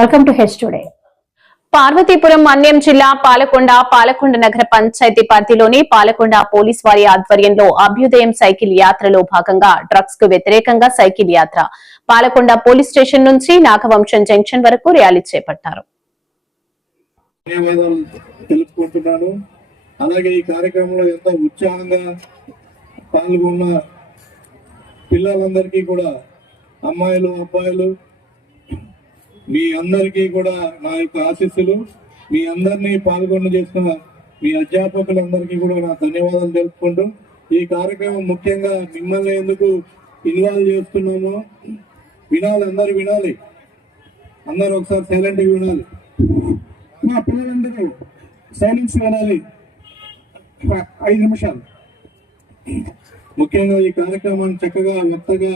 Welcome to H today. Parvathipuram Manyam జిల్లా పాలకొండ నగర పంచాయతీ పరిధిలోని పాలకొండ పోలీస్ వారి ఆధ్వర్యంలో అభ్యుదయం సైకిల్ యాత్రలో భాగంగా డ్రగ్స్ కు వ్యతిరేకంగా సైకిల్ యాత్ర పాలకొండ పోలీస్ స్టేషన్ నుంచి నాగవంశం జంక్షన్ వరకు ర్యాలీ చేపట్టారు. అలాగే ఈ కార్యక్రమంలో ఎంతో ఉత్సాహంగా పాల్గొన్న పిల్లలందరికీ కూడా, అమ్మాయిలు అబ్బాయిలు, మీ అందరికీ కూడా నా యొక్క ఆశీస్సులు. మీ అందరినీ పాల్గొన్న చేస్తున్న మీ అధ్యాపకులందరికీ కూడా నా ధన్యవాదాలు తెలుపుకుంటూ, ఈ కార్యక్రమం ముఖ్యంగా మిమ్మల్ని ఎందుకు ఇన్వాల్వ్ చేస్తున్నామో వినాలి, అందరూ వినాలి, అందరూ ఒకసారి సైలెంట్గా వినాలి. మా పిల్లలందరూ సైలెన్స్ వినాలి 5 నిమిషాలు. ముఖ్యంగా ఈ కార్యక్రమాన్ని చక్కగా మెత్తగా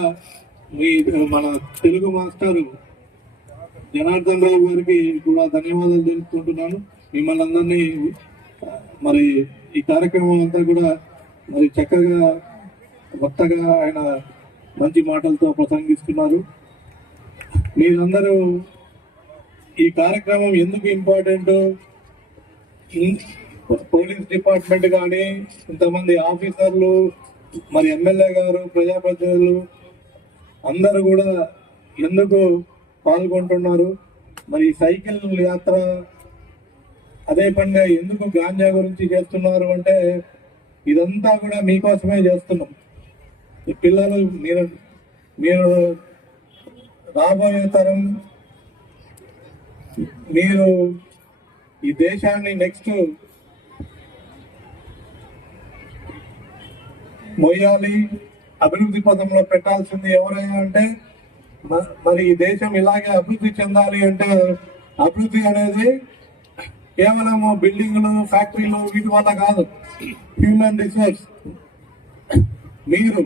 మన తెలుగు మాస్టర్ జనార్దన్ రావు గారికి కూడా ధన్యవాదాలు తెలుపుకుంటున్నాను. మిమ్మల్ని అందరినీ మరి ఈ కార్యక్రమం అంతా కూడా మరి చక్కగా కొత్తగా ఆయన మంచి మాటలతో ప్రసంగిస్తున్నారు. మీరందరూ ఈ కార్యక్రమం ఎందుకు ఇంపార్టెంట్, పోలీస్ డిపార్ట్మెంట్ కానీ, ఇంతమంది ఆఫీసర్లు, మరి ఎమ్మెల్యే గారు, ప్రజాప్రతినిధులు అందరూ కూడా ఎందుకు పాల్గొంటున్నారు, మరి సైకిల్ యాత్ర అదే పనిగా ఎందుకు గాంజా గురించి చేస్తున్నారు అంటే, ఇదంతా కూడా మీకోసమే చేస్తున్నాం. ఈ పిల్లలు మీరు రాబోయే తరం, మీరు ఈ దేశాన్ని నెక్స్ట్ మొయ్యాలి, అభివృద్ధి పథంలో పెట్టాల్సింది ఎవరైనా అంటే, మరి ఈ దేశం ఇలాగే అభివృద్ధి చెందాలి అంటే, అభివృద్ధి అనేది కేవలం బిల్డింగ్లు, ఫ్యాక్టరీలు వీటి వల్ల కాదు, హ్యూమన్ రిసోర్స్. మీరు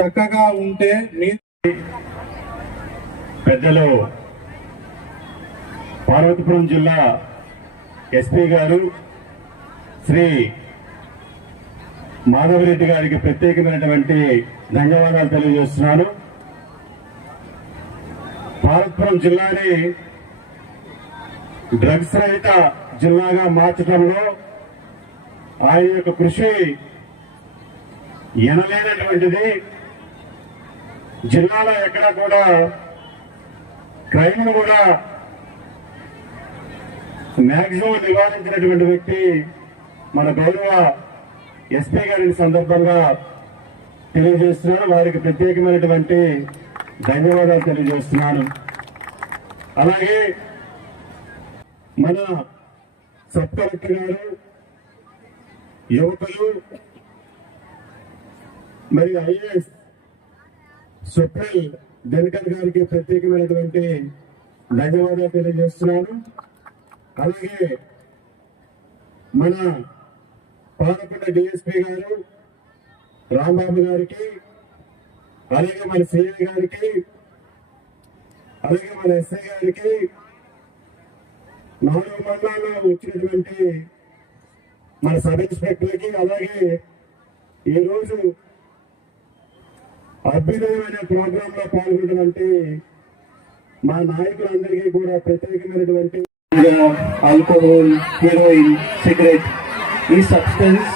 చక్కగా ఉంటే పెద్దలు పార్వతీపురం జిల్లా ఎస్పీ గారు శ్రీ మాధవరెడ్డి గారికి ప్రత్యేకమైనటువంటి ధన్యవాదాలు తెలియజేస్తున్నాను. పార్వతీపురం జిల్లాని డ్రగ్స్ రహిత జిల్లాగా మార్చడంలో ఆయన యొక్క కృషి ఎనలేనటువంటిది. జిల్లాలో ఎక్కడ కూడా క్రైమ్ కూడా మ్యాక్సిమం నివారించినటువంటి వ్యక్తి మన గౌరవ ఎస్పీ గారి సందర్భంగా తెలియజేస్తున్నాను. వారికి ప్రత్యేకమైనటువంటి ధన్యవాదాలు తెలియజేస్తున్నాను. అలాగే మన సబ్ కలెక్టర్ గారు, యువకులు, మరి ఐఏఎస్ సుప్రీల్ దినకర్ గారికి ప్రత్యేకమైనటువంటి ధన్యవాదాలు తెలియజేస్తున్నాను. అలాగే మన పాలకొండ డిఎస్పీ గారు రాంబాబు గారికి, అలాగే మన సిఐ గారికి, అలాగే మన ఎస్ఐ గారికి, 4 మండలాల్లో వచ్చినటువంటి మన సబ్ ఇన్స్పెక్టర్లకి, అలాగే ఈరోజు అభ్యుదయమైన ప్రోగ్రామ్ లో పాల్గొన్నటువంటి మా నాయకులందరికీ కూడా ప్రత్యేకమైనటువంటి ఆల్కహాల్, హీరోయిన్, సిగరెట్, ఈ సబ్స్టెన్స్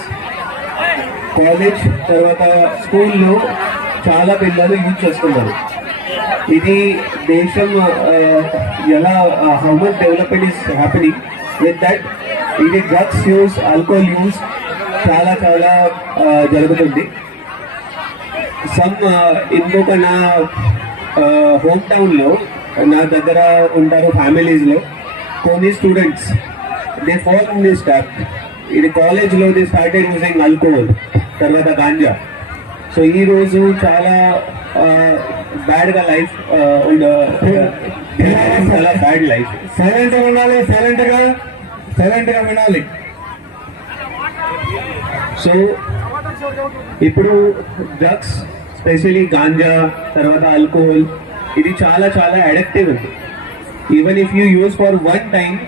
కాలేజ్ తర్వాత స్కూల్లో చాలా పిల్లలు యూజ్ చేస్తున్నారు. ఇది దేశం ఎలా how much development is happening with that, ఇది డ్రగ్స్ యూజ్, ఆల్కహాల్ యూజ్ చాలా చాలా జరుగుతుంది. ఇంకొక నా హోమ్ టౌన్లో నా దగ్గర ఉంటారు ఫ్యామిలీస్లో కొన్ని students, they fall in this trap. ఇది కాలేజ్లో దే స్టార్టెడ్ యూజింగ్ ఆల్కహాల్, తర్వాత గాంజా. సో ఈ రోజు చాలా బ్యాడ్గా లైఫ్, చాలా బ్యాడ్ లైఫ్. సైలెంట్గా ఉండాలి, సైలెంట్గా వినాలి. సో ఇప్పుడు డ్రగ్స్, స్పెషలీ గాంజా, తర్వాత ఆల్కహాల్, ఇది చాలా చాలా అడిక్టివ్ ఉంది. Even if you use for one time,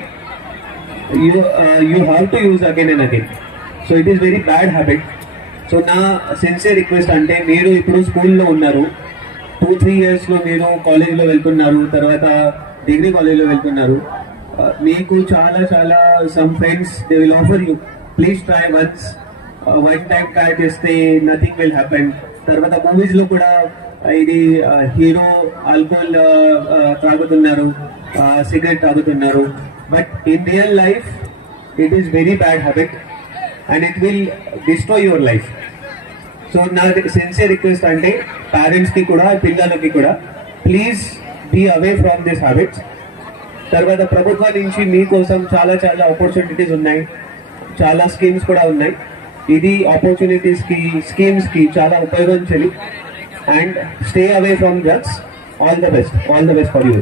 you have to use again and again. So it is very bad habit. So నా సిన్సియర్ రిక్వెస్ట్ అంటే, మీరు ఇప్పుడు స్కూల్లో ఉన్నారు, 2-3 ఇయర్స్లో మీరు కాలేజ్లో వెళ్తున్నారు, తర్వాత డిగ్రీ కాలేజ్లో వెళ్తున్నారు. మీకు చాలా చాలా some friends they will offer you please try once, one time try చేస్తే నథింగ్ విల్ హ్యాపెన్. తర్వాత మూవీస్లో కూడా ఇది హీరో ఆల్కహాల్ తాగుతున్నారు, సిగరెట్ తాగుతున్నారు. But in real life it is very bad habit and it will destroy your life. So నా sincere request అంటే పేరెంట్స్కి కూడా పిల్లలకి కూడా please be away from this habits. తర్వాత ప్రభుత్వం నుంచి మీకోసం చాలా చాలా ఆపర్చునిటీస్ ఉన్నాయి, చాలా స్కీమ్స్ కూడా ఉన్నాయి. ఇది ఆపర్చునిటీస్కి స్కీమ్స్కి చాలా ఉపయోగించాలి. And stay away from drugs. All the best for you.